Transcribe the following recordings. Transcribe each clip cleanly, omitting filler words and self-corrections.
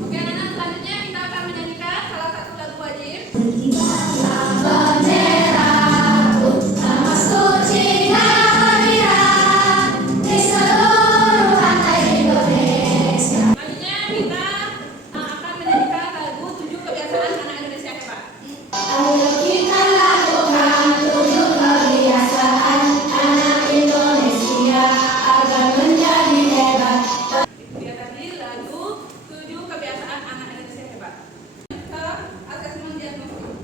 Oke, anak-anak, selanjutnya kita akan menyanyikan salah satu lagu wajib. Selanjutnya kita akan menyanyikan lagu 7 kebiasaan anak Indonesia hebat. Ayo kita lakukan 7 kebiasaan anak Indonesia agar menjadi hebat. Itu dia tadi lagu 7 kebiasaan anak Indonesia hebat. Ke asesmen diagnostik.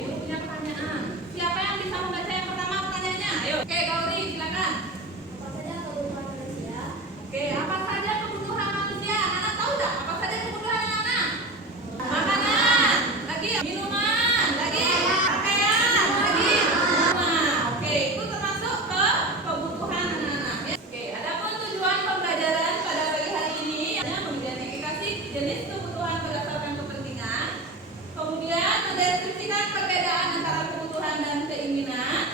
Ibu punya pertanyaan. Siapa yang bisa membaca yang pertama pertanyaannya? Ayo. Oke, Gauri, silakan. Oke, apa saja kebutuhan manusia? Anak tahu nggak? Apa saja kebutuhan anak? Makanan, lagi minuman, lagi pakaian, lagi rumah. Oke, itu termasuk ke kebutuhan anak-anak. Ya. Oke, adapun tujuan pembelajaran pada pagi hari ini adalah mengidentifikasi jenis kebutuhan berdasarkan kepentingan, kemudian mendeskripsikan perbedaan antara kebutuhan dan keinginan.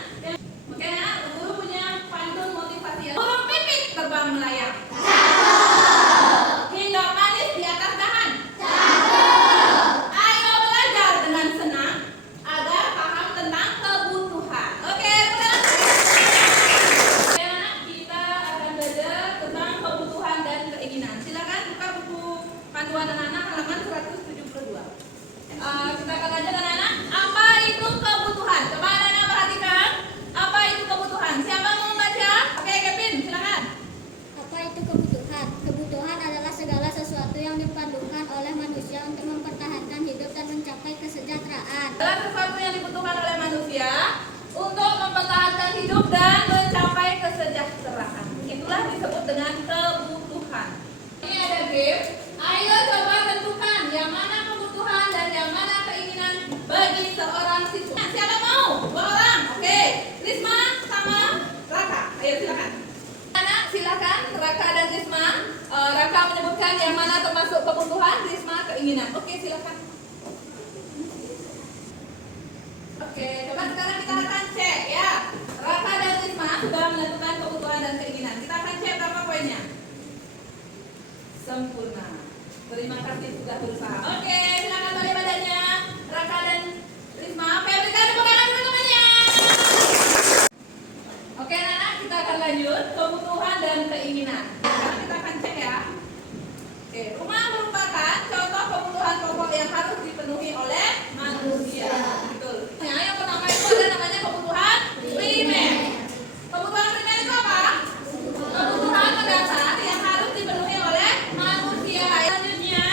Oke, guru punya pantun motivasi. Burung pipit terbang melayang. Hinggap manis di atas dahan. Ayo belajar dengan senang agar paham tentang kebutuhan. Oke, benar. Oke, anak, kita akan belajar tentang kebutuhan dan keinginan. Silakan buka buku panduan anak-anak halaman 172. Kita akan belajar anak-anak. Apa itu kebutuhan? Coba anak-anak perhatikan. Apa itu kebutuhan? Siapa mau membaca? Oke, Kevin, silakan. Apa itu kebutuhan? Kebutuhan adalah segala sesuatu yang diperlukan oleh manusia untuk mempertahankan hidup dan mencapai kesejahteraan. Adalah sesuatu yang dibutuhkan oleh manusia untuk mempertahankan hidup dan mencapai kesejahteraan. Itulah disebut dengan kebutuhan. Ini ada game. Ayo coba tentukan yang mana kebutuhan dan yang mana keinginan bagi seorang siswa. Siapa mau? 2 orang. Oke. Risma sama Raka. Ayo silakan. Anak silakan. Raka dan Risma. Raka menyebutkan yang mana termasuk kebutuhan, Risma keinginan. Oke, silakan. Oke, coba sekarang kita akan cek ya. Raka dan Risma sudah menentukan kebutuhan dan keinginan. Kita akan cek berapa poinnya. Sempurna. Terima kasih sudah berusaha. Oke, silakan balik badannya. Raka dan Risma. Oke, berikan tepuk tangan teman-temannya. Oke, anak, kita akan lanjut kebutuhan dan keinginan. Sekarang kita akan cek ya. Oke, rumah merupakan contoh kebutuhan pokok yang harus dipenuhi oleh manusia. Betul. Nah, yang pertama itu ada namanya kebutuhan primer. Kebutuhan primer itu apa? Kebutuhan mendasar yang harus dipenuhi oleh manusia. Selanjutnya,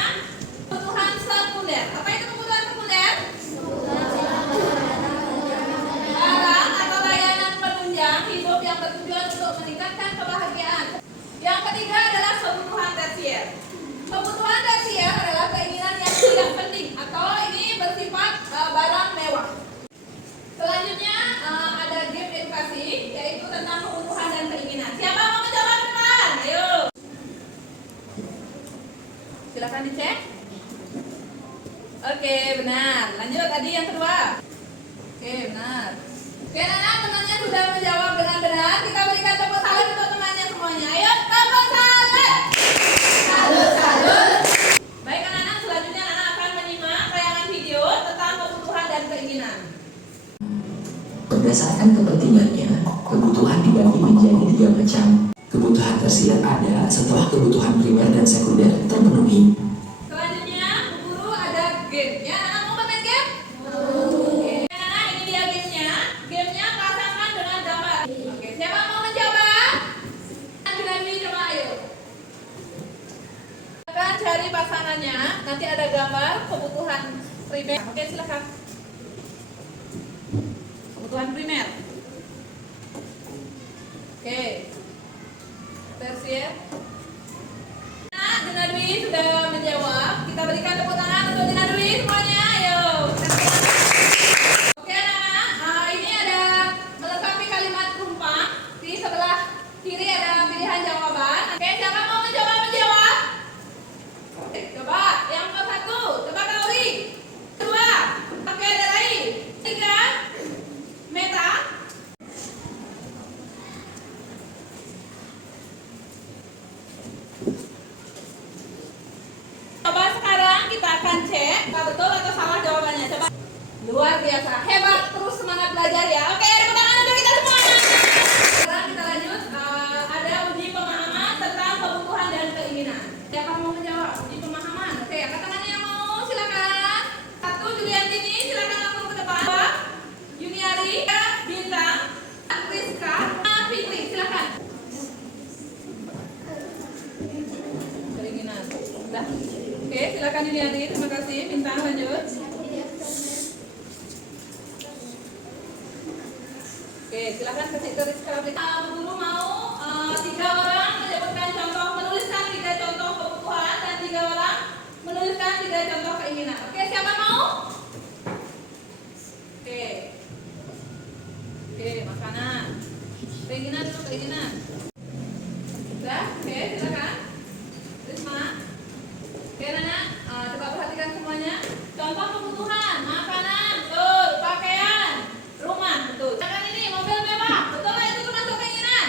kebutuhan sekunder. Apa itu kebutuhan sekunder? Barang atau layanan penunjang hidup yang bertujuan untuk meningkatkan kebahagiaan. Yang ketiga adalah kebutuhan tersier. Kebutuhan tersier adalah keinginan yang tidak penting atau ini bersifat barang mewah. Selanjutnya ada game edukasi yaitu tentang kebutuhan dan keinginan. Siapa mau mencoba ke depan? Ayo. Silakan dicek. Oke, benar. Lanjut tadi yang kedua. Oke, benar. Oke, anak temannya sudah menjawab dengan benar. Kita berikan tepuk tangan untuk temannya semuanya. Ayo, tepuk tangan. Salut. Baik anak-anak, selanjutnya anak akan menyimak tayangan video tentang kebutuhan dan keinginan. Berdasarkan kepentingannya, kebutuhan dibagi menjadi 3 macam. Kebutuhan tersier ada setelah kebutuhan primer dan sekunder terpenuhi. Selanjutnya, Bu Guru ada game. Ya, anak mau bermain game? Oke. Anak, ini dia gamenya. Gamenya pasangan dengan gambar. Oke, siapa mau mencoba? Dinami, coba ayo. Akan cari pasangannya. Nanti ada gambar kebutuhan primer. Oke, silakan. Kebutuhan primer. Oke. Tersier. Nah, Dina Dwi sudah menjawab. Kita berikan tepuk tangan untuk Dina Dwi semuanya. Ayo. Oke, anak-anak. Ini ada melengkapi kalimat rumpang. Di sebelah kiri ada pilihan jawaban. Oke, siapa mau mencoba menjawab? Oke, coba. Yang ke-1, coba Kauri. 2. Oke, ada lagi. 3. Meta. ya. Oke, tepuk tangan untuk kita semua. Sekarang kita lanjut. Ada uji pemahaman tentang kebutuhan dan keinginan. Siapa mau menjawab? Uji pemahaman. Oke, angkat tangannya yang mau. Silakan. 1, Juliantini, silakan langsung ke depan. 2, Yuniari, Bintang, Rizka, Fitri, silakan. Keinginan. Sudah. Oke, silakan Yuniari. Terima kasih. Bintang, lanjut. Oke, silakan kasih ke Rizka. Bu Guru mau 3 orang menyebutkan contoh, menuliskan 3 contoh kebutuhan dan 3 orang menuliskan 3 contoh keinginan. Oke, siapa mau? Oke. Oke, makanan. Keinginan dulu, keinginan. Sudah? Oke, silakan. Risma. Oke, Nana, coba perhatikan semuanya. Contoh kebutuhan, makanan, betul, pakaian, rumah, betul. Silakan ini, mobil mewah, betul nggak itu termasuk keinginan?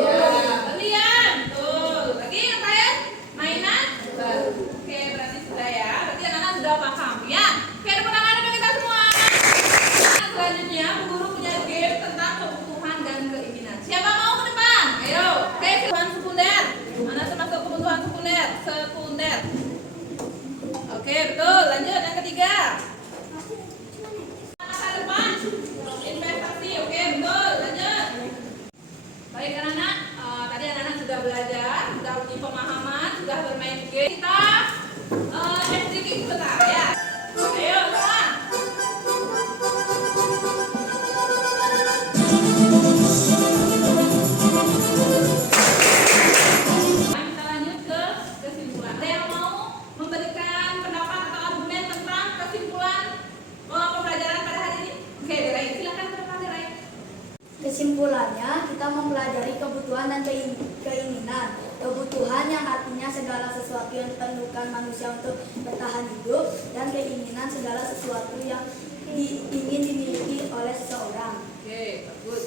Ya, berlian, betul. Lagi yang lain? Mainan? Betul. Oke, berarti sudah ya. Berarti anak-anak sudah paham ya. Oke, tepuk tangan untuk kita semua. Nah, selanjutnya, Bu Guru punya game tentang kebutuhan dan keinginan. Siapa mau ke depan? Ayo. Oke, kebutuhan sekunder. Mana termasuk kebutuhan sekunder? Sekunder. Oke, betul. Lanjut yang ketiga. Masa depan. Investasi. Oke, betul. Lanjut. Baik anak-anak, tadi anak-anak sudah belajar, sudah uji pemahaman, sudah bermain game. Kita SDG sebentar ya. Ayo semua. Kita lanjut ke kesimpulan. Ada yang mau memberikan pendapat atau argumen tentang kesimpulan pembelajaran pada hari ini? Oke, Derai, silakan ke depan, Derai. Kesimpulannya, kita mempelajari kebutuhan dan keinginan. Kebutuhan yang artinya segala sesuatu yang diperlukan manusia untuk bertahan hidup, dan keinginan segala sesuatu yang ingin dimiliki oleh seseorang. Oke, bagus.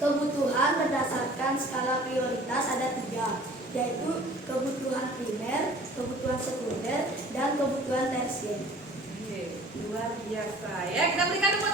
Kebutuhan berdasarkan skala prioritas ada 3, yaitu kebutuhan primer, kebutuhan sekunder, dan kebutuhan tersier. Oke, luar biasa. Ya, kita berikan tepuk